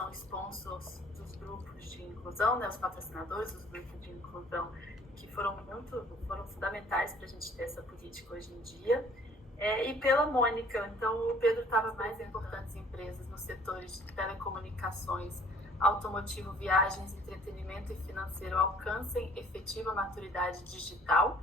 são sponsors dos grupos de inclusão, né, os patrocinadores dos grupos de inclusão, que foram fundamentais para a gente ter essa política hoje em dia. E pela Mônica, então o Pedro estava mais importantes empresas nos setores de telecomunicações, automotivo, viagens, entretenimento e financeiro alcancem efetiva maturidade digital.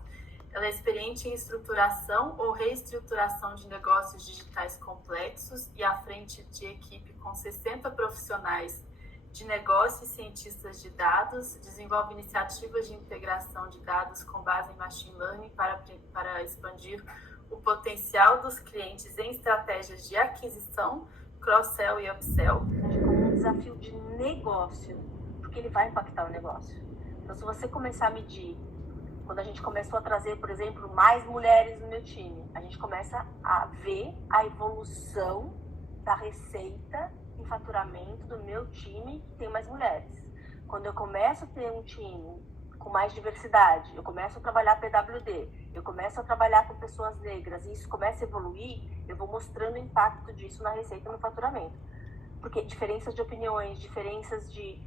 Ela é experiente em estruturação ou reestruturação de negócios digitais complexos e à frente de equipe com 60 profissionais de negócio e cientistas de dados, desenvolve iniciativas de integração de dados com base em machine learning para expandir o potencial dos clientes em estratégias de aquisição, cross-sell e upsell. Como um desafio de negócio, porque ele vai impactar o negócio. Então, se você começar a medir, quando a gente começou a trazer, por exemplo, mais mulheres no meu time, a gente começa a ver a evolução da receita em faturamento do meu time que tem mais mulheres. Quando eu começo a ter um time com mais diversidade, eu começo a trabalhar PWD, eu começo a trabalhar com pessoas negras e isso começa a evoluir, eu vou mostrando o impacto disso na receita e no faturamento. Porque diferenças de opiniões, diferenças de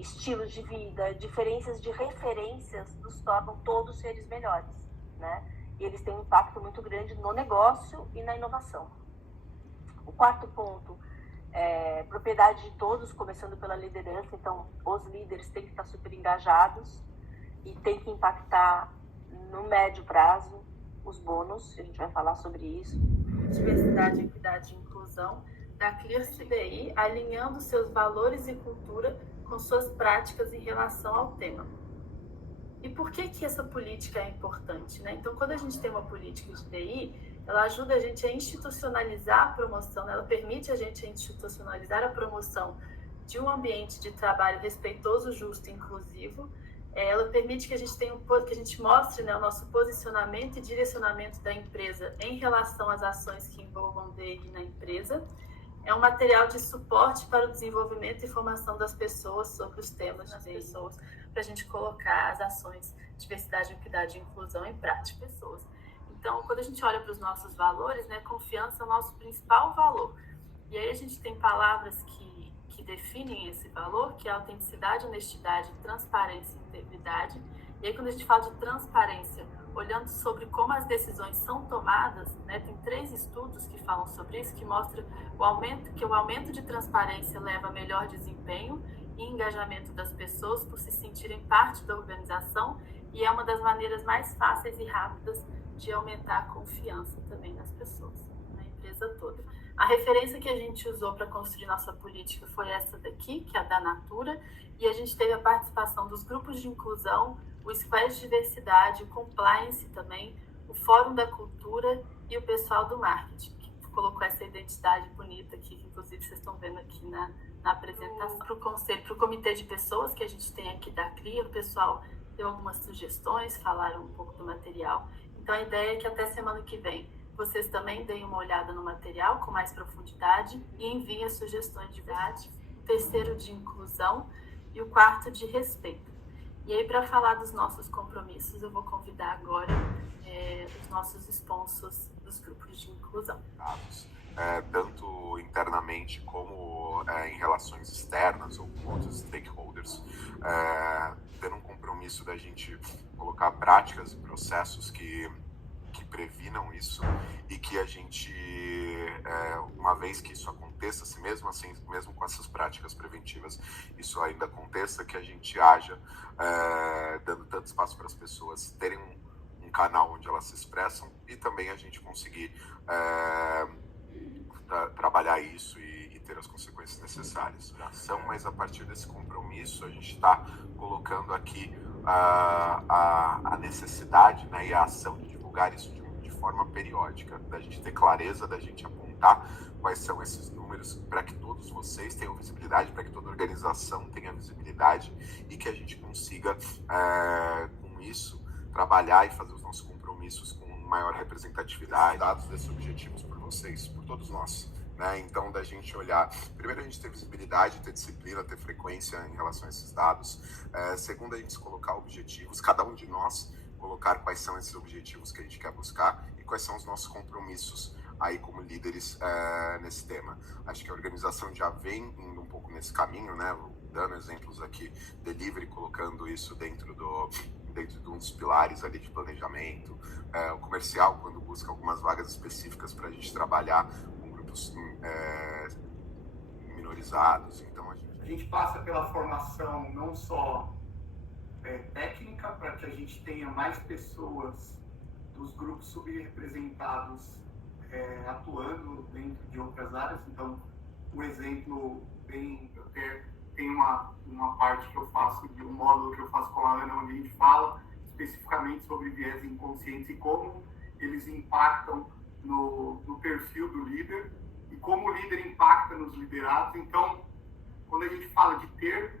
estilos de vida, diferenças de referências nos tornam todos seres melhores, né? E eles têm um impacto muito grande no negócio e na inovação. O quarto ponto é propriedade de todos, começando pela liderança. Então, os líderes têm que estar super engajados e tem que impactar no médio prazo os bônus, a gente vai falar sobre isso. Diversidade, equidade e inclusão da Clear CDI, alinhando seus valores e cultura com suas práticas em relação ao tema. E por que essa política é importante, né? Então, quando a gente tem uma política de DI, ela ajuda a gente a institucionalizar a promoção, ela permite a gente a institucionalizar a promoção de um ambiente de trabalho respeitoso, justo e inclusivo. Ela permite que a gente mostre, né, o nosso posicionamento e direcionamento da empresa em relação às ações que envolvam DI na empresa. É um material de suporte para o desenvolvimento e formação das pessoas sobre os temas das pessoas, para a gente colocar as ações de diversidade, equidade e inclusão em prática pessoas. Então, quando a gente olha para os nossos valores, né, confiança é o nosso principal valor. E aí a gente tem palavras que definem esse valor, que é autenticidade, honestidade, transparência e integridade. E aí, quando a gente fala de transparência, olhando sobre como as decisões são tomadas, né, tem 3 estudos que falam sobre isso, que mostram que o aumento de transparência leva a melhor desempenho e engajamento das pessoas por se sentirem parte da organização, e é uma das maneiras mais fáceis e rápidas de aumentar a confiança também nas pessoas, na empresa toda. A referência que a gente usou para construir nossa política foi essa daqui, que é a da Natura, e a gente teve a participação dos grupos de inclusão, o Squad de Diversidade, o Compliance também, o Fórum da Cultura e o pessoal do Marketing, que colocou essa identidade bonita aqui, que inclusive vocês estão vendo aqui na apresentação. Para o conselho, para o comitê de pessoas que a gente tem aqui da CRIA, o pessoal deu algumas sugestões, falaram um pouco do material. Então a ideia é que até semana que vem vocês também deem uma olhada no material com mais profundidade e enviem as sugestões de verdade, o terceiro de inclusão e o quarto de respeito. E aí, para falar dos nossos compromissos, eu vou convidar agora os nossos sponsors dos grupos de inclusão. Tanto internamente como em relações externas ou com outros stakeholders, tendo um compromisso da gente colocar práticas e processos que previnam isso e que a gente, uma vez que isso aconteça, se mesmo assim, mesmo com essas práticas preventivas, isso ainda aconteça, que a gente haja dando tanto espaço para as pessoas terem um canal onde elas se expressam e também a gente conseguir trabalhar isso e ter as consequências necessárias. Mas a partir desse compromisso, a gente está colocando aqui a necessidade, né, e a ação de divulgar isso de forma periódica, da gente ter clareza, da gente apontar quais são esses números para que todos vocês tenham visibilidade, para que toda organização tenha visibilidade e que a gente consiga, com isso, trabalhar e fazer os nossos compromissos com maior representatividade. Dados desses objetivos por vocês, por todos nós. Então, da gente olhar, primeiro a gente ter visibilidade, ter disciplina, ter frequência em relação a esses dados. Segundo, a gente colocar objetivos, cada um de nós colocar quais são esses objetivos que a gente quer buscar e quais são os nossos compromissos aí como líderes nesse tema. Acho que a organização já vem indo um pouco nesse caminho, né? Dando exemplos aqui, delivery, colocando isso dentro de um dos pilares ali de planejamento, o comercial, quando busca algumas vagas específicas para a gente trabalhar com grupos minorizados. Então, a gente passa pela formação não só técnica, para que a gente tenha mais pessoas dos grupos subrepresentados atuando dentro de outras áreas. Então, um exemplo bem... Tem uma parte que eu faço, de um módulo que eu faço com a Ana, onde a gente fala especificamente sobre viés inconscientes e como eles impactam no perfil do líder e como o líder impacta nos liderados. Então, quando a gente fala de ter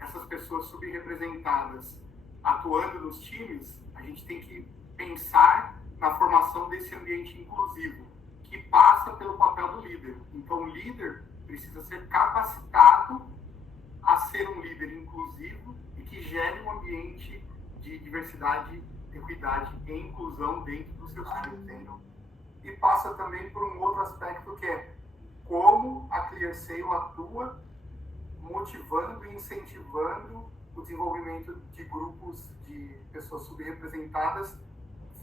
essas pessoas subrepresentadas atuando nos times, a gente tem que pensar na formação desse ambiente inclusivo, que passa pelo papel do líder. Então, o líder precisa ser capacitado a ser um líder inclusivo e que gere um ambiente de diversidade, equidade e inclusão dentro dos seus times. E passa também por um outro aspecto, que é como a ClearSale atua motivando e incentivando o desenvolvimento de grupos de pessoas subrepresentadas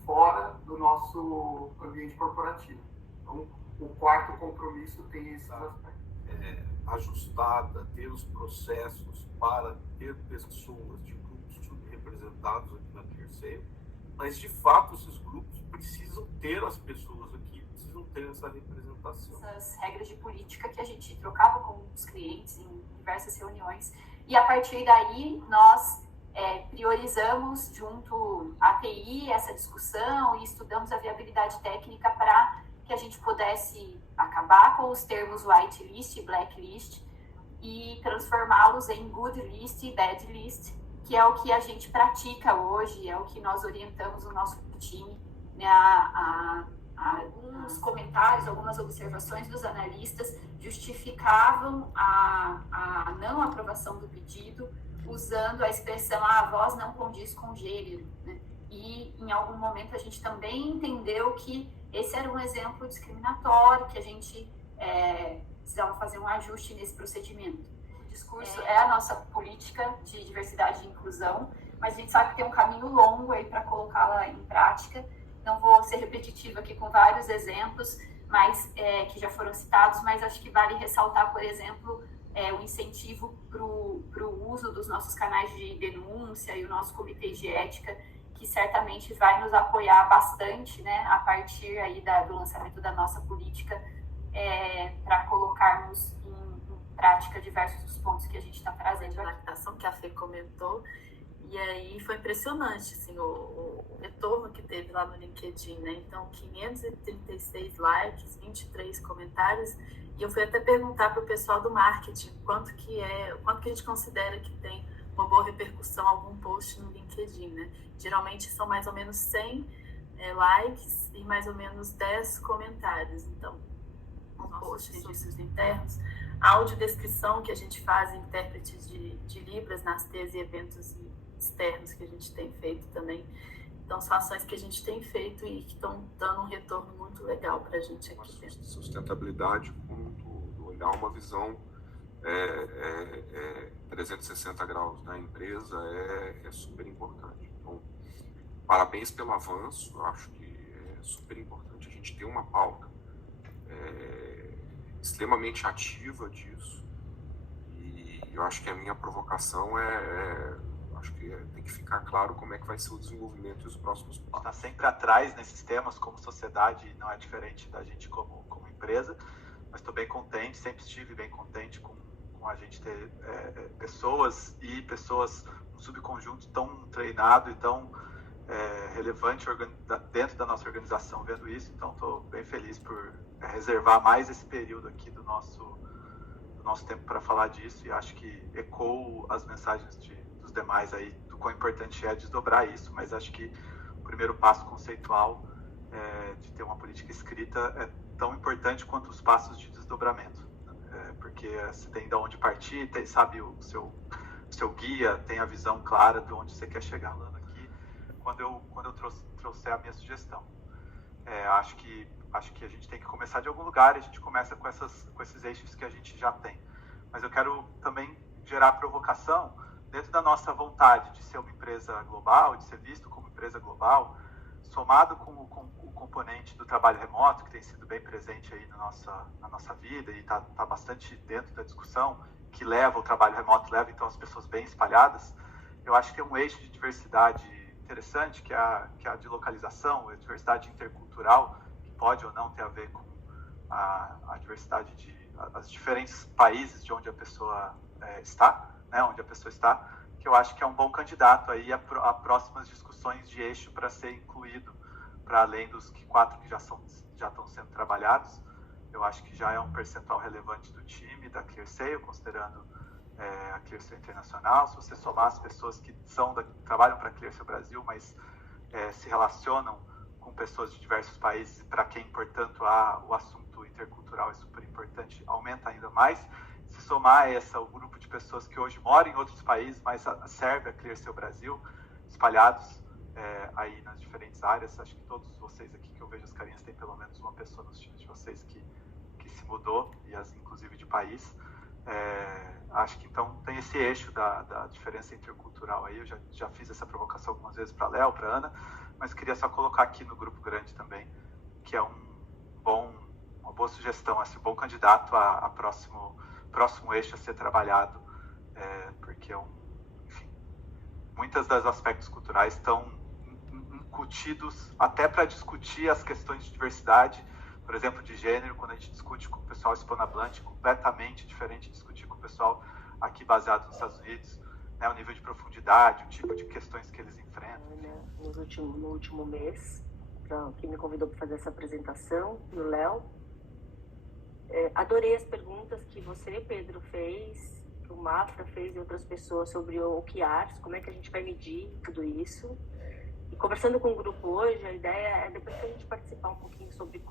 fora do nosso ambiente corporativo. Então, o quarto compromisso tem esses aspectos. Ajustada, ter os processos para ter pessoas de grupos subrepresentados aqui na ClearSale, mas de fato esses grupos precisam ter as pessoas aqui, precisam ter essa representação. Essas regras de política que a gente trocava com os clientes em diversas reuniões, e a partir daí nós priorizamos junto à TI essa discussão e estudamos a viabilidade técnica para que a gente pudesse acabar com os termos whitelist e blacklist e transformá-los em good list e bad list, que é o que a gente pratica hoje, é o que nós orientamos o nosso time, né, alguns comentários, algumas observações dos analistas justificavam a não aprovação do pedido usando a expressão a voz não condiz com gênero, né? E em algum momento a gente também entendeu que esse era um exemplo discriminatório, que a gente precisava fazer um ajuste nesse procedimento. O discurso é a nossa política de diversidade e inclusão, mas a gente sabe que tem um caminho longo aí para colocá-la em prática. Não vou ser repetitiva aqui com vários exemplos, mas que já foram citados, mas acho que vale ressaltar, por exemplo, o incentivo para o uso dos nossos canais de denúncia e o nosso comitê de ética, que certamente vai nos apoiar bastante, né, a partir aí do lançamento da nossa política, para colocarmos em prática diversos dos pontos que a gente está trazendo aqui. Que a Fê comentou, e aí foi impressionante assim, o retorno que teve lá no LinkedIn, né? Então, 536 likes, 23 comentários, e eu fui até perguntar para o pessoal do marketing quanto que a gente considera que tem uma boa repercussão algum post no LinkedIn, né? Geralmente são mais ou menos 100 likes e mais ou menos 10 comentários. Então, um post, registros internos, audiodescrição que a gente faz em intérpretes de Libras nas TEs e eventos externos que a gente tem feito também. Então, são ações que a gente tem feito e que estão dando um retorno muito legal para a gente aqui dentro. Sustentabilidade, do olhar uma visão 360 graus da empresa é super importante. Então, parabéns pelo avanço, eu acho que é super importante a gente ter uma pauta extremamente ativa disso, e eu acho que a minha provocação acho que tem que ficar claro como é que vai ser o desenvolvimento e os próximos passos. Está sempre atrás nesses temas, como sociedade, não é diferente da gente como empresa, mas estou bem contente, sempre estive bem contente com a gente ter pessoas um subconjunto tão treinado e tão relevante dentro da nossa organização vendo isso. Então estou bem feliz por reservar mais esse período aqui do nosso tempo para falar disso, e acho que ecoo as mensagens dos demais aí do quão importante é desdobrar isso, mas acho que o primeiro passo conceitual de ter uma política escrita é tão importante quanto os passos de desdobramento, porque você tem de onde partir, sabe o seu guia, tem a visão clara de onde você quer chegar. Aqui, quando eu trouxer a minha sugestão, acho que a gente tem que começar de algum lugar, e a gente começa com esses eixos que a gente já tem. mas eu quero também gerar provocação dentro da nossa vontade de ser uma empresa global, de ser visto como empresa global, somado com o componente do trabalho remoto, que tem sido bem presente aí na nossa vida e está bastante dentro da discussão, que leva o trabalho remoto, leva então as pessoas bem espalhadas. Eu acho que tem um eixo de diversidade interessante, que é a de localização, a diversidade intercultural, que pode ou não ter a ver com a diversidade as diferentes países de onde a pessoa está, né, onde a pessoa está, que eu acho que é um bom candidato aí a próximas discussões de eixo para ser incluído, para além dos 4 que já estão sendo trabalhados. Eu acho que já é um percentual relevante do time da ClearSale, considerando a ClearSale Internacional. Se você somar as pessoas que trabalham para a ClearSale Brasil, mas se relacionam com pessoas de diversos países, para quem, portanto, o assunto intercultural é super importante, aumenta ainda mais. Se somar o grupo de pessoas que hoje moram em outros países, mas serve a ClearSale Brasil, espalhados aí nas diferentes áreas, acho que todos vocês aqui que eu vejo as carinhas, tem pelo menos uma pessoa nos times de vocês que se mudou, inclusive de país. Acho que então tem esse eixo da diferença intercultural aí. Eu já fiz essa provocação algumas vezes para Léo, para Ana, mas queria só colocar aqui no grupo grande também, que é uma boa sugestão, um bom candidato a próximo eixo a ser trabalhado, porque enfim, muitos dos aspectos culturais estão incutidos até para discutir as questões de diversidade, por exemplo, de gênero, quando a gente discute com o pessoal hispanohablante, completamente diferente de discutir com o pessoal aqui baseado nos Estados Unidos, né, o nível de profundidade, o tipo de questões que eles enfrentam. No último mês, que me convidou para fazer essa apresentação, no Léo. Adorei as perguntas que você, Pedro, fez, que o Mafra fez e outras pessoas sobre o OKRs, como é que a gente vai medir tudo isso. E conversando com o grupo hoje, a ideia é, depois que a gente participar um pouquinho sobre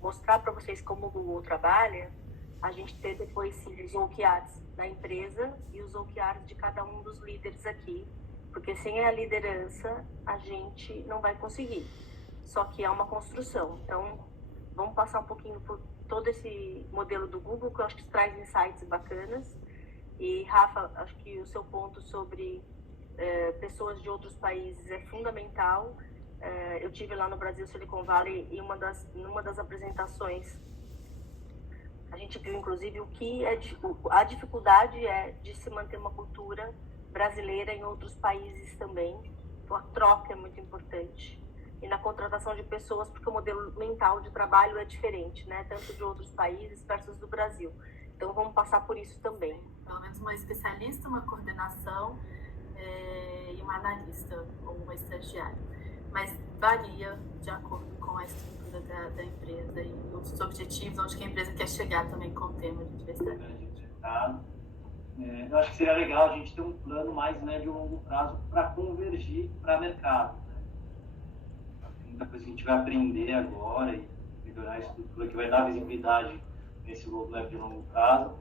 mostrar para vocês como o Google trabalha, a gente ter depois sim, os OKRs da empresa e os OKRs de cada um dos líderes aqui, porque sem a liderança a gente não vai conseguir. Só que é uma construção. Então, vamos passar um pouquinho por todo esse modelo do Google, que eu acho que traz insights bacanas. E, Rafa, acho que o seu ponto sobre pessoas de outros países é fundamental. Eu tive lá no Brasil, Silicon Valley, e numa das apresentações a gente viu, inclusive, a dificuldade de se manter uma cultura brasileira em outros países também. Então, a troca é muito importante. E na contratação de pessoas, porque o modelo mental de trabalho é diferente, né? Tanto de outros países versus do Brasil. Então, vamos passar por isso também. Pelo menos uma especialista, uma coordenação e uma analista ou uma estagiária. Mas varia de acordo com a estrutura da empresa e os objetivos, onde que a empresa quer chegar também com o tema de diversidade. Eu acho que seria legal a gente ter um plano mais médio e longo prazo para convergir para mercado. Muita coisa que a gente vai aprender agora e melhorar a estrutura que vai dar visibilidade nesse roadmap de longo prazo.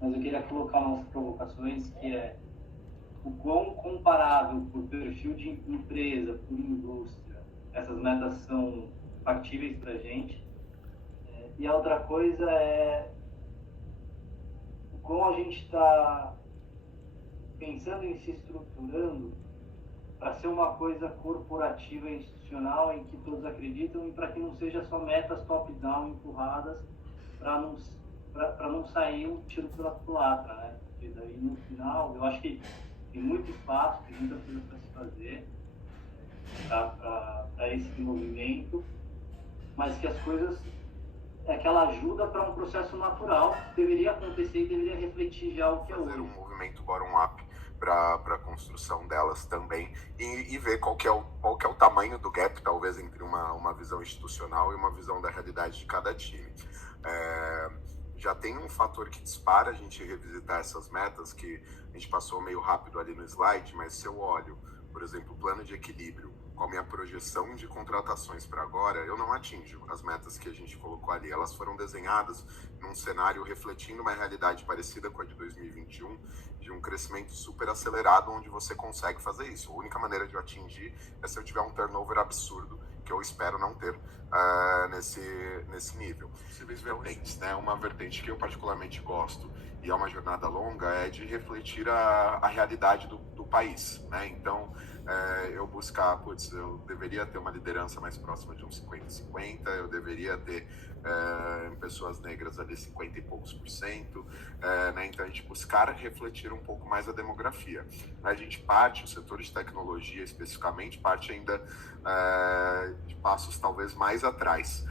Mas eu queria colocar umas provocações que é o quão comparável por perfil de empresa, por indústria, essas metas são factíveis para a gente. E a outra coisa é o quão a gente está pensando em se estruturando para ser uma coisa corporativa e institucional em que todos acreditam e para que não seja só metas top-down empurradas para não sair um tiro pela culatra, né? Porque daí no final eu acho que tem muito espaço, tem muita coisa para se fazer para esse desenvolvimento, mas que as coisas que ela ajuda para um processo natural que deveria acontecer e deveria refletir já o que é hoje. Fazer um movimento bottom-up para a construção delas também e ver qual que é o tamanho do gap, talvez, entre uma visão institucional e uma visão da realidade de cada time. Já tem um fator que dispara a gente revisitar essas metas, que a gente passou meio rápido ali no slide, mas se eu olho, por exemplo, o plano de equilíbrio, com a minha projeção de contratações para agora, eu não atinjo as metas que a gente colocou ali. Elas foram desenhadas num cenário refletindo uma realidade parecida com a de 2021, de um crescimento super acelerado, onde você consegue fazer isso. A única maneira de eu atingir é se eu tiver um turnover absurdo, que eu espero não ter nesse nível. Possíveis vertentes, né? Uma vertente que eu particularmente gosto, e é uma jornada longa, é de refletir a realidade do país, né? Então, eu buscar, eu deveria ter uma liderança mais próxima de uns 50-50, eu deveria ter pessoas negras ali 50 e poucos %, né? Então a gente buscar refletir um pouco mais a demografia. A gente parte, o setor de tecnologia especificamente, parte ainda de passos talvez mais atrás,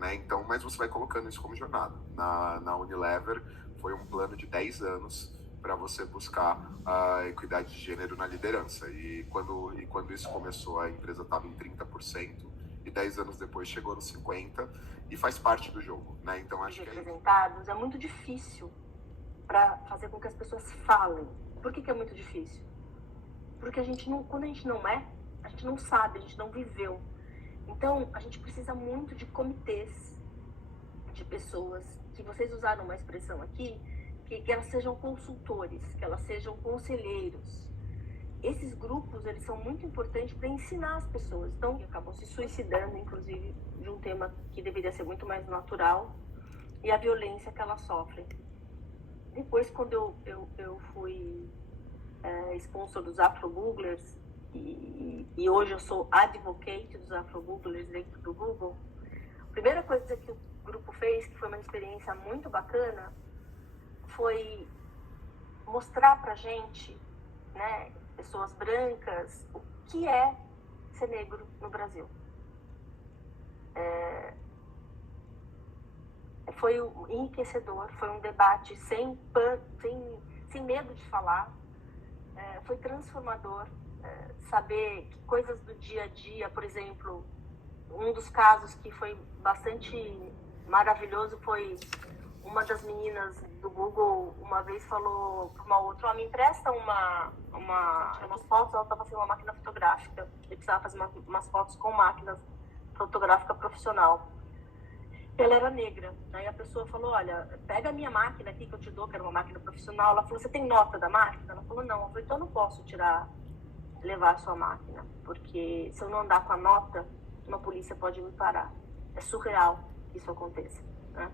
né? Então, mas você vai colocando isso como jornada. Na Unilever foi um plano de 10 anos para você buscar a equidade de gênero na liderança. E quando isso começou, a empresa estava em 30%, e 10 anos depois chegou nos 50%, e faz parte do jogo, né? Então acho que representados é muito difícil para fazer com que as pessoas falem. Por que é muito difícil? Porque quando a gente não é, a gente não sabe, a gente não viveu. Então a gente precisa muito de comitês de pessoas, que vocês usaram uma expressão aqui, que elas sejam consultores, que elas sejam conselheiros. Esses grupos, eles são muito importantes para ensinar as pessoas. Então, acabam se suicidando, inclusive, de um tema que deveria ser muito mais natural, e a violência que elas sofrem. Depois, quando eu fui sponsor dos Afro-Googlers, e hoje eu sou advocate dos Afro-Googlers dentro do Google, a primeira coisa que o grupo fez, que foi uma experiência muito bacana, foi mostrar pra gente, né, pessoas brancas, o que é ser negro no Brasil. Foi enriquecedor, foi um debate sem medo de falar, foi transformador, saber que coisas do dia a dia, por exemplo, um dos casos que foi bastante maravilhoso foi uma das meninas do Google uma vez falou para uma outra, me empresta umas fotos, ela estava fazendo uma máquina fotográfica, eu precisava fazer umas fotos com máquina fotográfica profissional. Ela era negra, aí a pessoa falou, olha, pega a minha máquina aqui que eu te dou, que era uma máquina profissional. Ela falou, você tem nota da máquina? Ela falou, não. Eu falei, então eu não posso levar a sua máquina, porque se eu não andar com a nota, uma polícia pode me parar. É surreal que isso aconteça, né?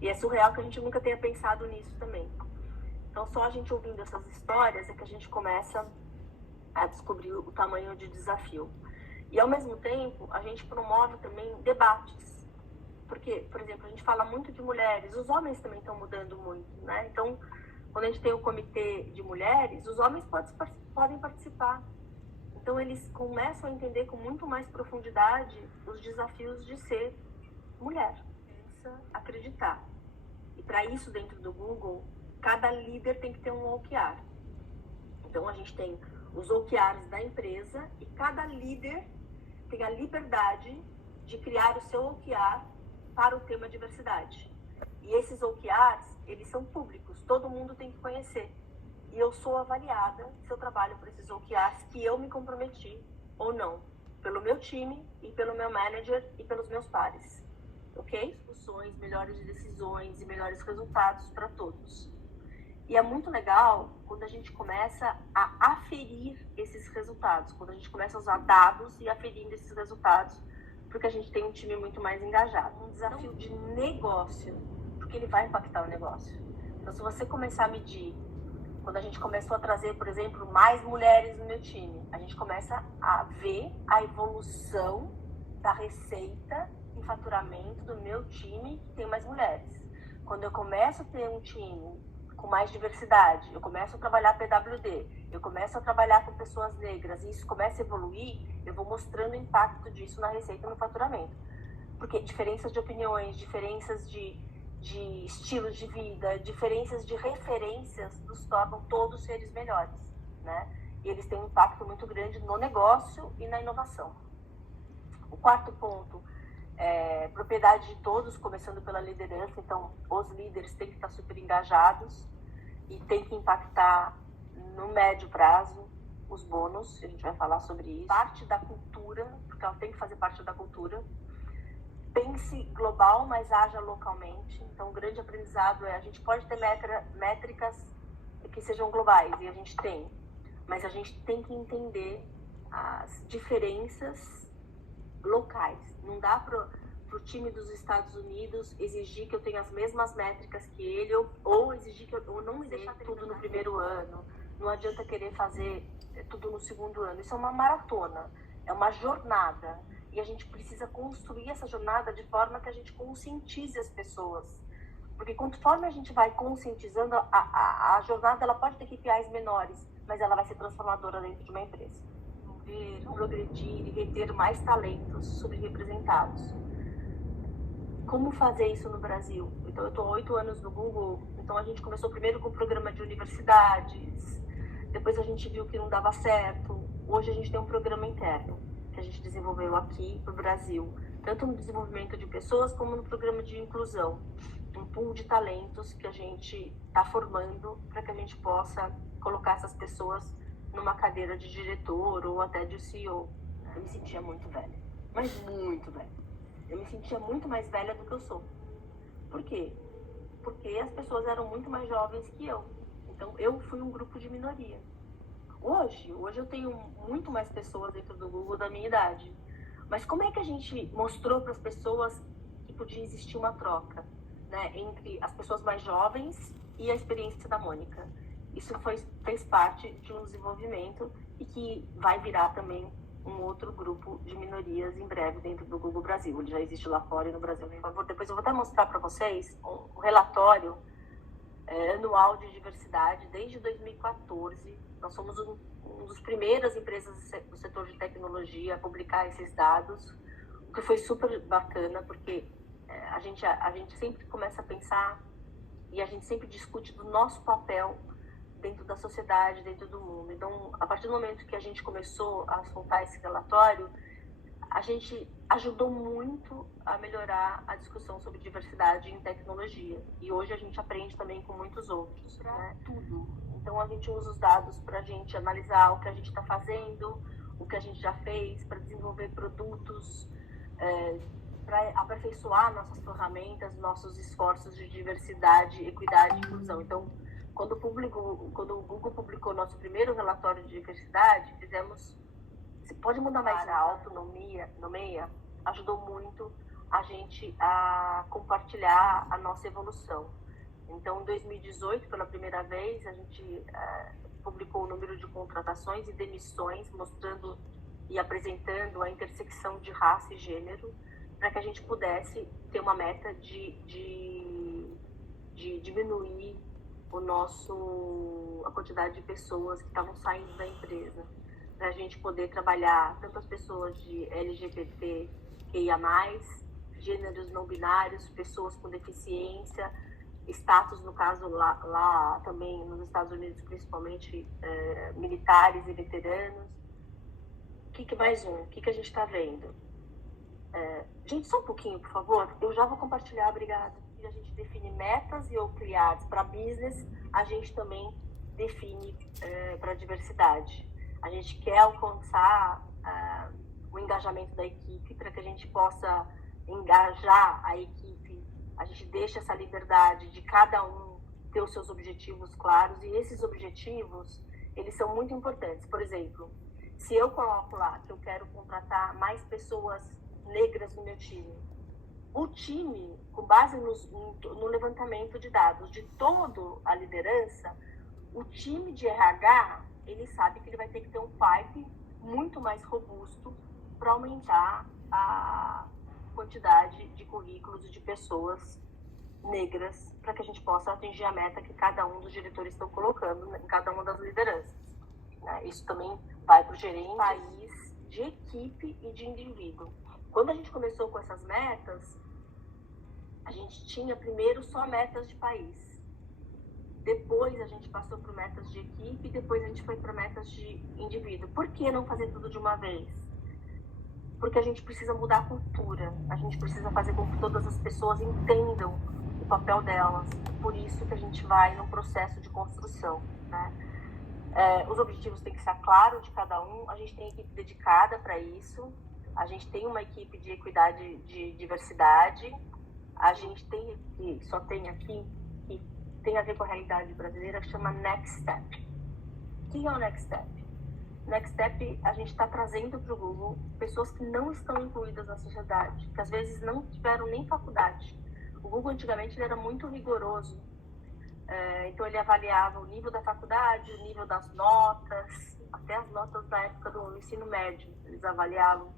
E é surreal que a gente nunca tenha pensado nisso também. Então, só a gente ouvindo essas histórias é que a gente começa a descobrir o tamanho de desafio. E, ao mesmo tempo, a gente promove também debates. Porque, por exemplo, a gente fala muito de mulheres, os homens também estão mudando muito, né? Então, quando a gente tem o comitê de mulheres, os homens podem participar. Então, eles começam a entender com muito mais profundidade os desafios de ser mulher. Acreditar. E para isso, dentro do Google, cada líder tem que ter um OKR. Então, a gente tem os OKRs da empresa e cada líder tem a liberdade de criar o seu OKR para o tema diversidade. E esses OKRs, eles são públicos, todo mundo tem que conhecer. E eu sou avaliada se eu trabalho por esses OKRs que eu me comprometi ou não, pelo meu time e pelo meu manager e pelos meus pares. Ok? Discussões, melhores decisões e melhores resultados para todos. E é muito legal quando a gente começa a aferir esses resultados, quando a gente começa a usar dados e aferindo esses resultados, porque a gente tem um time muito mais engajado. Um desafio de negócio, porque ele vai impactar o negócio. Então, se você começar a medir, quando a gente começou a trazer, por exemplo, mais mulheres no meu time, a gente começa a ver a evolução da receita e faturamento do meu time que tem mais mulheres. Quando eu começo a ter um time com mais diversidade, eu começo a trabalhar PWD, eu começo a trabalhar com pessoas negras e isso começa a evoluir, eu vou mostrando o impacto disso na receita e no faturamento. Porque diferenças de opiniões, diferenças de estilos de vida, diferenças de referências nos tornam todos seres melhores, né? E eles têm um impacto muito grande no negócio e na inovação. O quarto ponto é propriedade de todos, começando pela liderança. Então, os líderes têm que estar super engajados e tem que impactar no médio prazo os bônus, a gente vai falar sobre isso. Parte da cultura, porque ela tem que fazer parte da cultura. Pense global, mas haja localmente. Então, o grande aprendizado é, a gente pode ter métricas que sejam globais, e a gente tem, mas a gente tem que entender as diferenças locais. Não dá para o time dos Estados Unidos exigir que eu tenha as mesmas métricas que ele, ou exigir que eu não me deixar tudo no primeiro ano. Não adianta querer fazer tudo no segundo ano. Isso é uma maratona, é uma jornada. E a gente precisa construir essa jornada de forma que a gente conscientize as pessoas. Porque conforme a gente vai conscientizando, a jornada ela pode ter KPIs menores, mas ela vai ser transformadora dentro de uma empresa. Ver, progredir e reter mais talentos subrepresentados. Como fazer isso no Brasil? Então, eu estou há 8 anos no Google, então a gente começou primeiro com o programa de universidades, depois a gente viu que não dava certo. Hoje a gente tem um programa interno que a gente desenvolveu aqui no Brasil, tanto no desenvolvimento de pessoas como no programa de inclusão. Um pool de talentos que a gente está formando para que a gente possa colocar essas pessoas numa cadeira de diretor ou até de CEO. Eu me sentia muito velha, mas muito velha. Eu me sentia muito mais velha do que eu sou. Por quê? Porque as pessoas eram muito mais jovens que eu. Então, eu fui um grupo de minoria. Hoje eu tenho muito mais pessoas dentro do Google da minha idade. Mas como é que a gente mostrou para as pessoas que podia existir uma troca, né, entre as pessoas mais jovens e a experiência da Mônica? Isso fez parte de um desenvolvimento e que vai virar também um outro grupo de minorias em breve dentro do Google Brasil. Ele já existe lá fora e no Brasil. Por favor, depois eu vou até mostrar para vocês um relatório anual de diversidade desde 2014. Nós somos uma das primeiras empresas do setor de tecnologia a publicar esses dados, o que foi super bacana, porque a gente sempre começa a pensar e a gente sempre discute do nosso papel dentro da sociedade, dentro do mundo. Então, a partir do momento que a gente começou a soltar esse relatório, a gente ajudou muito a melhorar a discussão sobre diversidade em tecnologia. E hoje a gente aprende também com muitos outros, né? Tudo. Então, a gente usa os dados para a gente analisar o que a gente está fazendo, o que a gente já fez, para desenvolver produtos, para aperfeiçoar nossas ferramentas, nossos esforços de diversidade, equidade e inclusão. Então, quando o Google publicou nosso primeiro relatório de diversidade, você pode mudar mais alto, nomeia, ajudou muito a gente a compartilhar a nossa evolução. Então, em 2018, pela primeira vez, a gente publicou o número de contratações e demissões, mostrando e apresentando a intersecção de raça e gênero, para que a gente pudesse ter uma meta de diminuir a quantidade de pessoas que estavam saindo da empresa, para a gente poder trabalhar tanto as pessoas de LGBTQIA+, gêneros não binários, pessoas com deficiência, status, no caso lá também nos Estados Unidos, principalmente militares e veteranos. O que a gente está vendo? Gente, só um pouquinho, por favor. Eu já vou compartilhar, obrigada. A gente define metas e OKRs para business, a gente também define para diversidade. A gente quer alcançar o engajamento da equipe para que a gente possa engajar a equipe. A gente deixa essa liberdade de cada um ter os seus objetivos claros, e esses objetivos, eles são muito importantes. Por exemplo, se eu coloco lá que eu quero contratar mais pessoas negras no meu time, o time, com base no levantamento de dados de toda a liderança, o time de RH, ele sabe que ele vai ter que ter um pipe muito mais robusto para aumentar a quantidade de currículos e de pessoas negras, para que a gente possa atingir a meta que cada um dos diretores estão colocando em cada uma das lideranças. Isso também vai para o gerente, país, de equipe e de indivíduo. Quando a gente começou com essas metas, a gente tinha primeiro só metas de país. Depois a gente passou por metas de equipe, depois a gente foi para metas de indivíduo. Por que não fazer tudo de uma vez? Porque a gente precisa mudar a cultura. A gente precisa fazer com que todas as pessoas entendam o papel delas. Por isso que a gente vai num processo de construção, né? Os objetivos têm que ser claros de cada um. A gente tem equipe dedicada para isso. A gente tem uma equipe de equidade, de diversidade. A gente só tem aqui, que tem a ver com a realidade brasileira, que chama Next Step. O que é o Next Step? Next Step, a gente está trazendo para o Google pessoas que não estão incluídas na sociedade, que às vezes não tiveram nem faculdade. O Google antigamente ele era muito rigoroso, então ele avaliava o nível da faculdade, o nível das notas, até as notas da época do ensino médio, eles avaliavam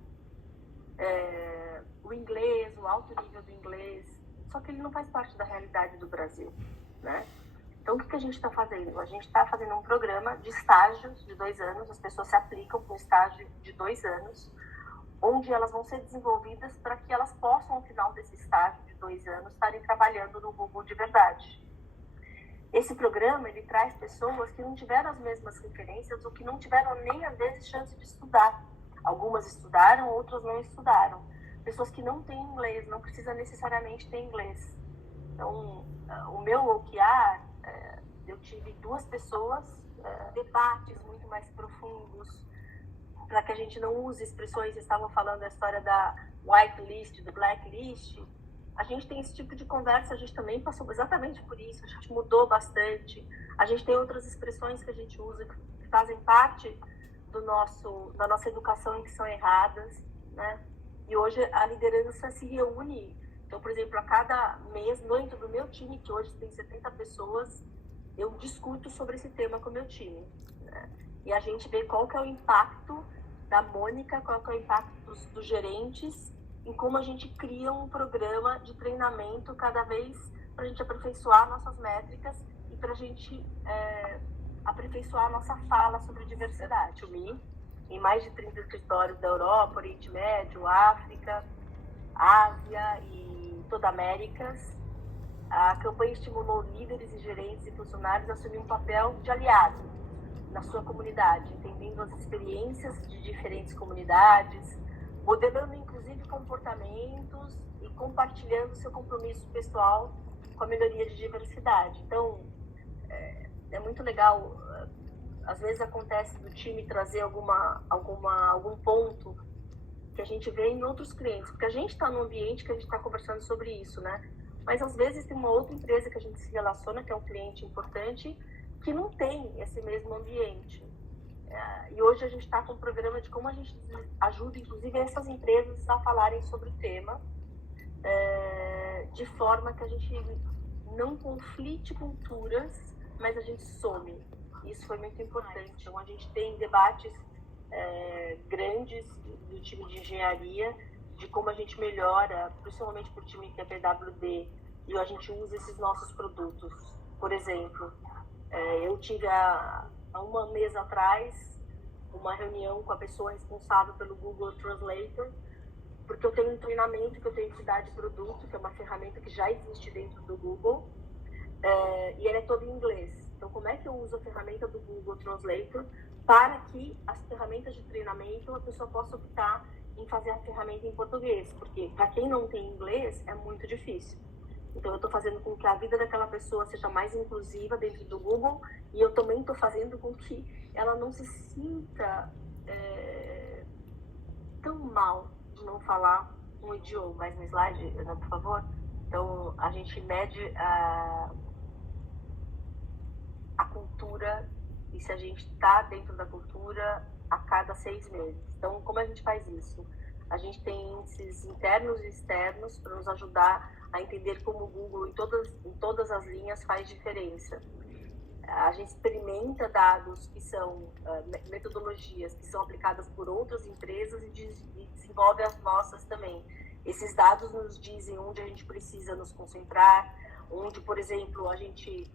o inglês, o alto nível do inglês, só que ele não faz parte da realidade do Brasil, né? Então, o que a gente está fazendo? A gente está fazendo um programa de estágios de 2 anos, as pessoas se aplicam para um estágio de 2 anos, onde elas vão ser desenvolvidas para que elas possam, ao final desse estágio de 2 anos, estarem trabalhando no Google de verdade. Esse programa, ele traz pessoas que não tiveram as mesmas referências ou que não tiveram nem, às vezes, chance de estudar. Algumas estudaram, outras não estudaram. Pessoas que não têm inglês, não precisa necessariamente ter inglês. Então, o meu OKR, eu tive 2 pessoas, debates muito mais profundos, para que a gente não use expressões, vocês estavam falando da história da whitelist, do blacklist. A gente tem esse tipo de conversa, a gente também passou exatamente por isso, a gente mudou bastante. A gente tem outras expressões que a gente usa que fazem parte da nossa educação e que são erradas, né? E hoje a liderança se reúne. Então, por exemplo, a cada mês, dentro do meu time, que hoje tem 70 pessoas, eu discuto sobre esse tema com o meu time, né? E a gente vê qual que é o impacto da Mônica, qual que é o impacto dos gerentes, em como a gente cria um programa de treinamento cada vez para a gente aperfeiçoar nossas métricas e para a gente aperfeiçoar a nossa fala sobre diversidade. Em mais de 30 escritórios da Europa, Oriente Médio, África, Ásia e toda a América, a campanha estimulou líderes e gerentes e funcionários a assumir um papel de aliado na sua comunidade, entendendo as experiências de diferentes comunidades, modelando inclusive comportamentos e compartilhando seu compromisso pessoal com a melhoria de diversidade. Então, é muito legal. Às vezes acontece do time trazer algum ponto que a gente vê em outros clientes, porque a gente está num ambiente que a gente está conversando sobre isso, né? Mas às vezes tem uma outra empresa que a gente se relaciona, que é um cliente importante, que não tem esse mesmo ambiente. E hoje a gente está com um programa de como a gente ajuda, inclusive, essas empresas a falarem sobre o tema, de forma que a gente não conflite culturas, mas a gente some. Isso foi muito importante. Então, a gente tem debates grandes do time de engenharia, de como a gente melhora, principalmente para o time que é PWD, e a gente usa esses nossos produtos. Por exemplo, eu tive há um mês atrás uma reunião com a pessoa responsável pelo Google Translator, porque eu tenho um treinamento que eu tenho que dar de produto, que é uma ferramenta que já existe dentro do Google, e ela é toda em inglês. Então, como é que eu uso a ferramenta do Google Translator para que as ferramentas de treinamento a pessoa possa optar em fazer a ferramenta em português? Porque para quem não tem inglês é muito difícil. Então, eu estou fazendo com que a vida daquela pessoa seja mais inclusiva dentro do Google, e eu também estou fazendo com que ela não se sinta tão mal de não falar um idioma. Mais um slide, Ana, por favor. Então, a gente mede a cultura e se a gente está dentro da cultura a cada 6 meses. Então, como a gente faz isso? A gente tem índices internos e externos para nos ajudar a entender como o Google, em todas as linhas, faz diferença. A gente experimenta dados que são metodologias que são aplicadas por outras empresas e desenvolve as nossas também. Esses dados nos dizem onde a gente precisa nos concentrar, onde, por exemplo, a gente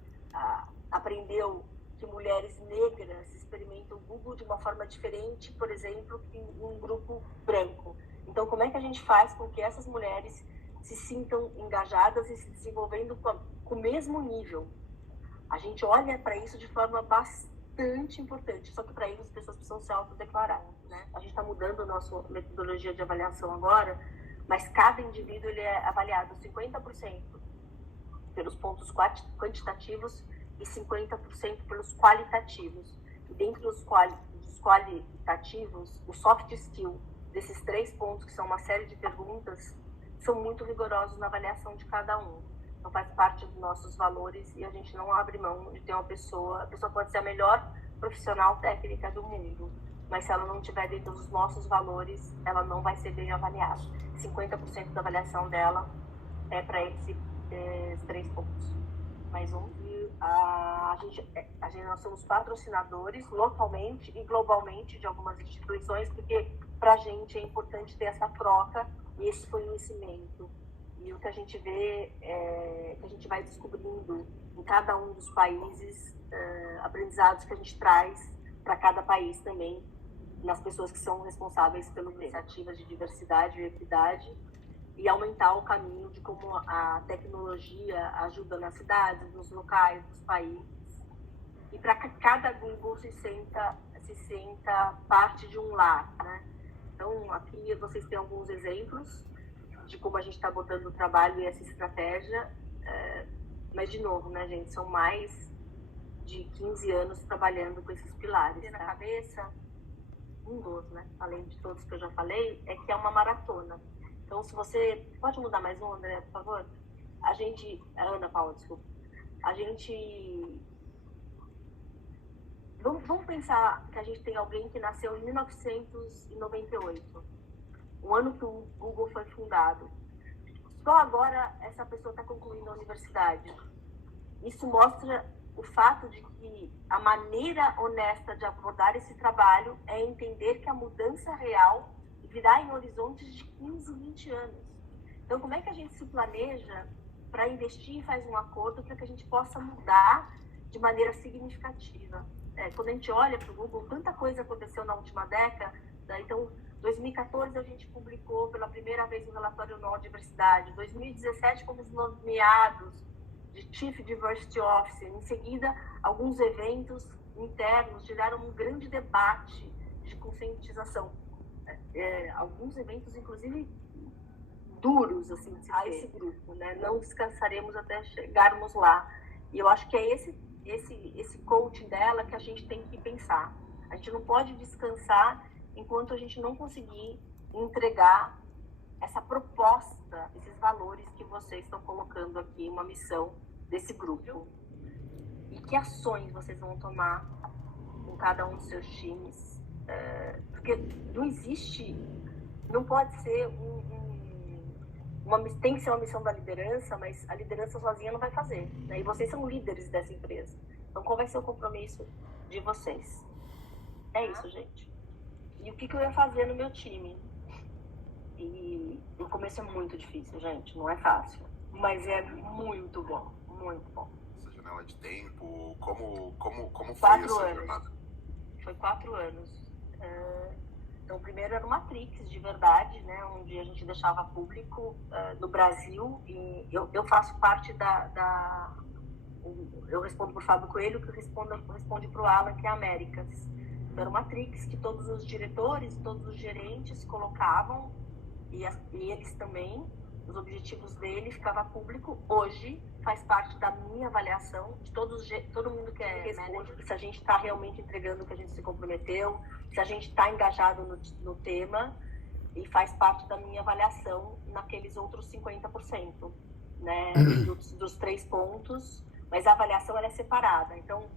aprendeu que mulheres negras experimentam o Google de uma forma diferente, por exemplo, que um grupo branco. Então, como é que a gente faz com que essas mulheres se sintam engajadas e se desenvolvendo com o mesmo nível? A gente olha para isso de forma bastante importante, só que para isso as pessoas precisam se autodeclarar, né? A gente está mudando a nossa metodologia de avaliação agora, mas cada indivíduo ele é avaliado 50% pelos pontos quantitativos e 50% pelos qualitativos. E dentro dos qualitativos, o soft skill desses 3 pontos, que são uma série de perguntas, são muito rigorosos na avaliação de cada um. Então faz parte dos nossos valores e a gente não abre mão de ter a pessoa pode ser a melhor profissional técnica do mundo, mas se ela não estiver dentro dos nossos valores, ela não vai ser bem avaliada. 50% da avaliação dela é para esses 3 pontos. Mais um. Nós somos patrocinadores localmente e globalmente de algumas instituições, porque para a gente é importante ter essa troca e esse conhecimento. E o que a gente vê, que a gente vai descobrindo em cada um dos países, aprendizados que a gente traz para cada país também, nas pessoas que são responsáveis pelas iniciativas de diversidade e equidade, e aumentar o caminho de como a tecnologia ajuda nas cidades, nos locais, nos países, e para que cada Google se sinta parte de um lar, né? Então, aqui vocês têm alguns exemplos de como a gente está botando o trabalho e essa estratégia, mas, de novo, né, gente, são mais de 15 anos trabalhando com esses pilares. Na cabeça, um dos, né, além de todos que eu já falei, é que é uma maratona. Então, se você... Pode mudar mais um, André, por favor? Ana Paula, desculpa. Vamos pensar que a gente tem alguém que nasceu em 1998, o ano que o Google foi fundado. Só agora essa pessoa está concluindo a universidade. Isso mostra o fato de que a maneira honesta de abordar esse trabalho é entender que a mudança real virá em horizontes de 15, 20 anos. Então, como é que a gente se planeja para investir e faz um acordo para que a gente possa mudar de maneira significativa? Quando a gente olha para o Google, tanta coisa aconteceu na última década. Então, 2014 a gente publicou pela primeira vez o relatório anual de diversidade. 2017 fomos nomeados de Chief Diversity Officer. Em seguida, alguns eventos internos geraram um grande debate de conscientização. Alguns eventos, inclusive, duros, assim, a esse grupo, né? Não descansaremos até chegarmos lá. E eu acho que é esse coaching dela que a gente tem que pensar. A gente não pode descansar enquanto a gente não conseguir entregar essa proposta, esses valores que vocês estão colocando aqui, uma missão desse grupo. E que ações vocês vão tomar com cada um dos seus times. Porque não pode ser tem que ser uma missão da liderança, mas a liderança sozinha não vai fazer, né? E vocês são líderes dessa empresa. Então, qual vai ser o compromisso de vocês? É isso, gente. E o que eu ia fazer no meu time? E no começo é muito difícil, gente, não é fácil, mas é muito bom, muito bom. Essa janela de tempo, como foi 4 essa anos. jornada? Foi 4 anos. Então, primeiro era uma Matrix, de verdade, né, onde a gente deixava público no Brasil, e eu faço parte eu respondo para o Fábio Coelho, que responde para o Alan, que é Américas. Então, era uma Matrix que todos os diretores, todos os gerentes colocavam, e eles também, os objetivos dele ficava público. Hoje faz parte da minha avaliação, de todo mundo que responde, se a gente está realmente entregando o que a gente se comprometeu, se a gente está engajado no tema, e faz parte da minha avaliação naqueles outros 50%, né, dos 3 pontos, mas a avaliação ela é separada. Então,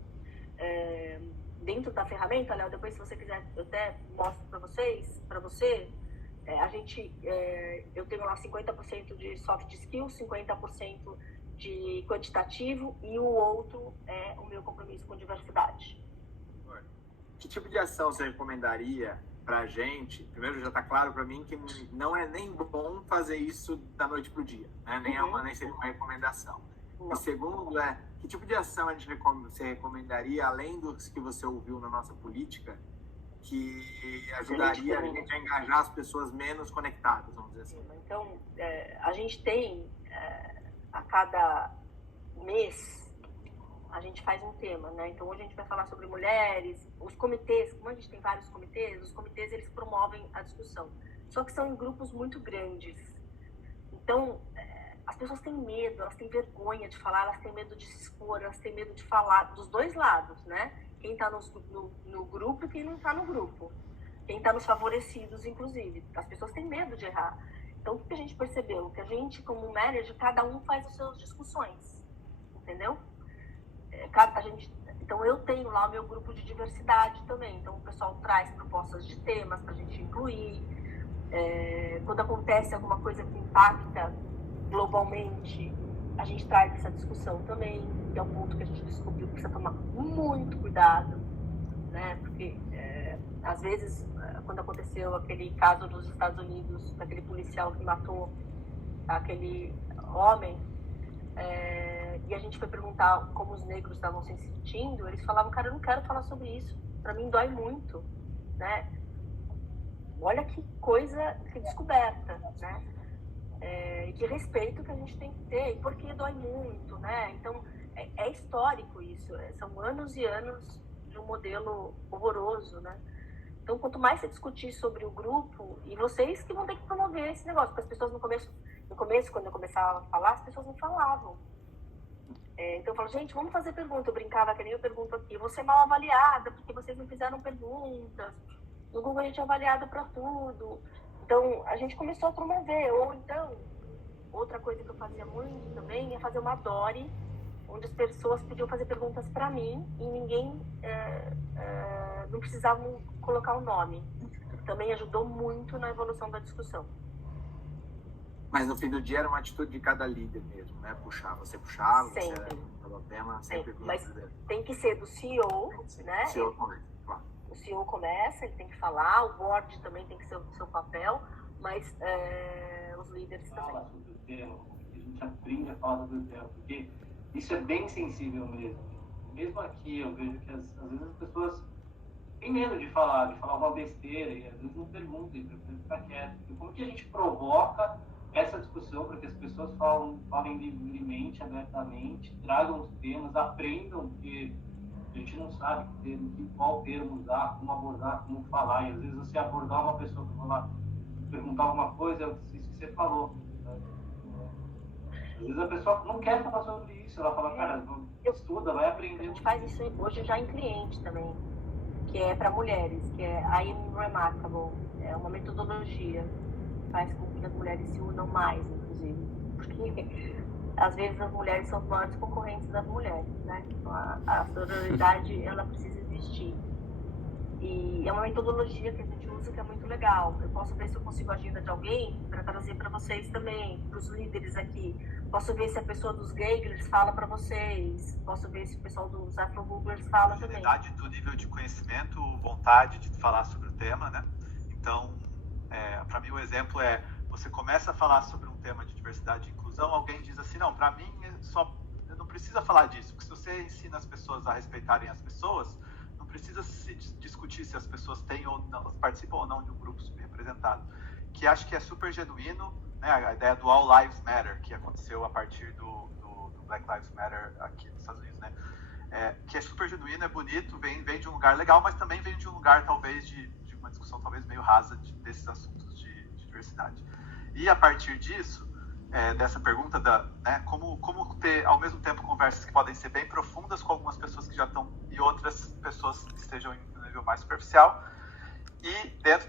dentro da ferramenta, Léo, depois se você quiser eu até mostro para você, eu tenho lá 50% de soft skills, 50% de quantitativo, e o outro é o meu compromisso com diversidade. Que tipo de ação você recomendaria para a gente? Primeiro, já está claro para mim que não é nem bom fazer isso da noite para o dia, né? Nem seria uma recomendação. Não. E segundo, que tipo de ação você recomendaria, além dos que você ouviu na nossa política, que ajudaria a gente a engajar as pessoas menos conectadas, vamos dizer assim? Então, a gente tem, a cada mês, a gente faz um tema, né? Então, hoje a gente vai falar sobre mulheres, os comitês, como a gente tem vários comitês, os comitês, eles promovem a discussão. Só que são em grupos muito grandes. Então, as pessoas têm medo, elas têm vergonha de falar, elas têm medo de se expor, elas têm medo de falar dos dois lados, né? Quem está no grupo e quem não está no grupo. Quem está nos favorecidos, inclusive. As pessoas têm medo de errar. Então, o que a gente percebeu? Que a gente, como manager, cada um faz as suas discussões. Entendeu? Então eu tenho lá o meu grupo de diversidade também. Então o pessoal traz propostas de temas para a gente incluir. Quando acontece alguma coisa que impacta globalmente, a gente traz essa discussão também, que é um ponto que a gente descobriu que precisa tomar muito cuidado, né? Porque às vezes, quando aconteceu aquele caso dos Estados Unidos, daquele policial que matou aquele homem, e a gente foi perguntar como os negros estavam se sentindo, eles falavam, cara, eu não quero falar sobre isso, para mim dói muito, né? Olha que coisa, que descoberta, né? E que respeito que a gente tem que ter, e porque dói muito, né? Então, é histórico isso, são anos e anos de um modelo horroroso, né? Então, quanto mais você discutir sobre o grupo, e vocês que vão ter que promover esse negócio, porque as pessoas no começo, quando eu começava a falar, as pessoas não falavam. Então eu falo, gente, vamos fazer pergunta. Eu brincava que nem eu pergunto aqui, eu vou ser mal avaliada, porque vocês não fizeram perguntas. No Google a gente é avaliada para tudo. Então, a gente começou a promover. Ou então, outra coisa que eu fazia muito também é fazer uma Dory, onde as pessoas podiam fazer perguntas para mim e ninguém não precisavam colocar o nome. Também ajudou muito na evolução da discussão. Mas no fim do dia era uma atitude de cada líder mesmo, né? Você puxava, sempre. Você era o tema, sempre. Mas tem que ser do CEO, né? O CEO começa, claro. O CEO começa, ele tem que falar, o board também tem que ser o seu papel, mas os líderes também. Fala sobre o tema, a gente aprende a falar sobre o tema, porque isso é bem sensível mesmo. Mesmo aqui eu vejo que às vezes as pessoas têm medo de falar uma besteira, e às vezes não perguntam, e preferem ficar quieto. E como que a gente provoca essa discussão para que as pessoas falem livremente, abertamente, tragam os temas, aprendam, porque a gente não sabe qual termo usar, como abordar, como falar. E às vezes você abordar uma pessoa que vai lá perguntar alguma coisa, é isso que você falou. Às vezes a pessoa não quer falar sobre isso, ela fala, cara, estuda, vai aprender. A gente faz isso hoje já em cliente também, que é para mulheres, que é I Am Remarkable, é uma metodologia que faz com que as mulheres se unam mais, inclusive, porque às vezes as mulheres são os maiores concorrentes das mulheres, né? Então a sororidade, ela precisa existir. E é uma metodologia que a gente usa que é muito legal. Eu posso ver se eu consigo a agenda de alguém para trazer para vocês também, para os líderes aqui. Posso ver se a pessoa dos Geiglers fala para vocês. Posso ver se o pessoal dos Afro-Googlers fala também. Agilidade do nível de conhecimento, vontade de falar sobre o tema, né? Então, para mim o exemplo é, você começa a falar sobre um tema de diversidade e inclusão, alguém diz assim, não, para mim não precisa falar disso, porque se você ensina as pessoas a respeitarem as pessoas, não precisa se discutir se as pessoas têm ou não, participam ou não de um grupo subrepresentado, que acho que é super genuíno, né? A ideia do All Lives Matter, que aconteceu a partir do Black Lives Matter aqui nos Estados Unidos, né? Que é super genuíno, é bonito, vem de um lugar legal, mas também vem de um lugar talvez de uma discussão talvez meio rasa desses assuntos de diversidade. E a partir disso, dessa pergunta né, como ter ao mesmo tempo conversas que podem ser bem profundas com algumas pessoas que já estão e outras pessoas que estejam em um nível mais superficial, e dentro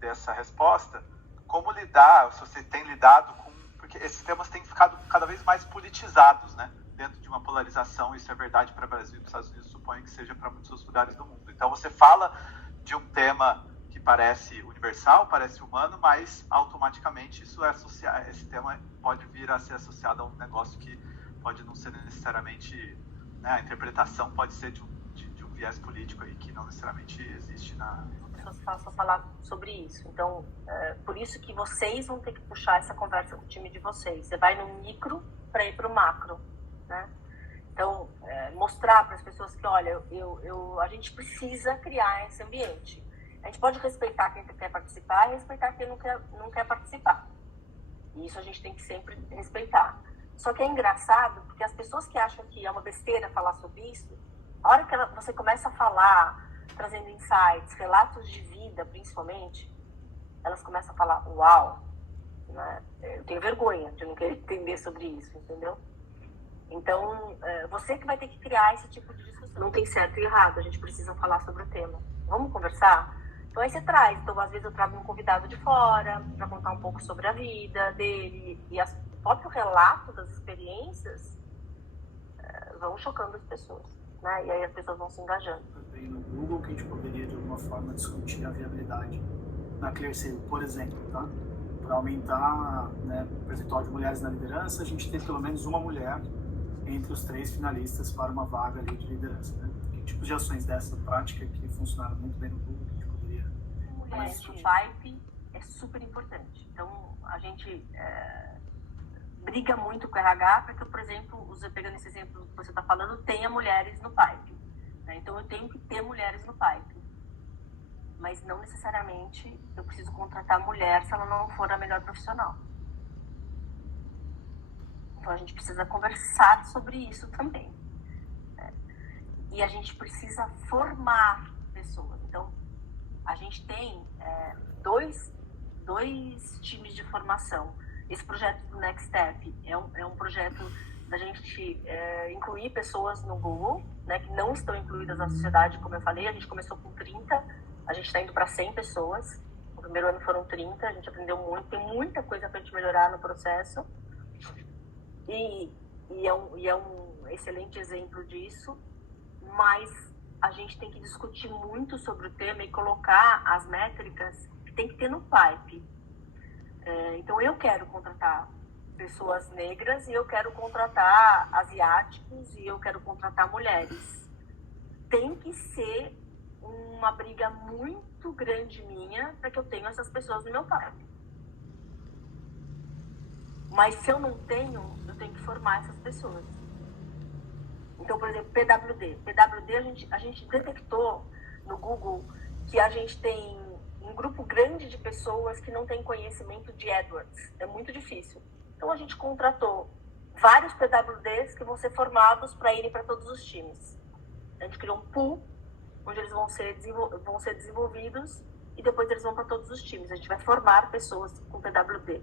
dessa resposta, como lidar, se você tem lidado com, porque esses temas têm ficado cada vez mais politizados, né, dentro de uma polarização. Isso é verdade para o Brasil e para os Estados Unidos, suponho que seja para muitos outros lugares do mundo. Então você fala de um tema que parece universal, parece humano, mas automaticamente esse tema pode vir a ser associado a um negócio que pode não ser necessariamente, né, a interpretação pode ser de um viés político aí que não necessariamente existe no tema. As pessoas falar sobre isso. Então, por isso que vocês vão ter que puxar essa conversa com o time de vocês. Você vai no micro para ir para o macro, né? Então, mostrar para as pessoas que, olha, a gente precisa criar esse ambiente. A gente pode respeitar quem quer participar e respeitar quem não quer participar. E isso a gente tem que sempre respeitar. Só que é engraçado, porque as pessoas que acham que é uma besteira falar sobre isso, a hora que você começa a falar, trazendo insights, relatos de vida, principalmente, elas começam a falar, uau, né? Eu tenho vergonha de não querer entender sobre isso, entendeu? Então, você que vai ter que criar esse tipo de discussão. Não tem certo e errado, a gente precisa falar sobre o tema. Vamos conversar? Então aí você traz. Então, às vezes eu trago um convidado de fora para contar um pouco sobre a vida dele. E o próprio relato das experiências vão chocando as pessoas. né? E aí as pessoas vão se engajando. Também no Google, que a gente poderia de alguma forma discutir a viabilidade na ClearSale, por exemplo, tá? Para aumentar, né, o percentual de mulheres na liderança, a gente tem pelo menos uma mulher entre os 3 finalistas para uma vaga ali de liderança, né? Que tipo de ações dessa prática que funcionaram muito bem no Google, que a gente poderia Mulheres no pipe é super importante. Então, a gente briga muito com o RH para que, por exemplo, pegando esse exemplo que você está falando, tenha mulheres no pipe. Né? Então, eu tenho que ter mulheres no pipe. Mas não necessariamente eu preciso contratar mulher se ela não for a melhor profissional. Então, a gente precisa conversar sobre isso também. Né? E a gente precisa formar pessoas. Então, a gente tem dois times de formação. Esse projeto do Next Step é um projeto da gente incluir pessoas no Google, né, que não estão incluídas na sociedade, como eu falei. A gente começou com 30, a gente está indo para 100 pessoas. No primeiro ano foram 30, a gente aprendeu muito, tem muita coisa para a gente melhorar no processo. E é um excelente exemplo disso, mas a gente tem que discutir muito sobre o tema e colocar as métricas que tem que ter no pipe. Então, eu quero contratar pessoas negras e eu quero contratar asiáticos e eu quero contratar mulheres. Tem que ser uma briga muito grande minha para que eu tenha essas pessoas no meu pipe. Mas se eu não tenho, eu tenho que formar essas pessoas. Então, por exemplo, PWD. PWD, a gente detectou no Google que a gente tem um grupo grande de pessoas que não tem conhecimento de AdWords. É muito difícil. Então, a gente contratou vários PWDs que vão ser formados para irem para todos os times. A gente criou um pool, onde eles vão ser desenvolvidos e depois eles vão para todos os times. A gente vai formar pessoas com PWD.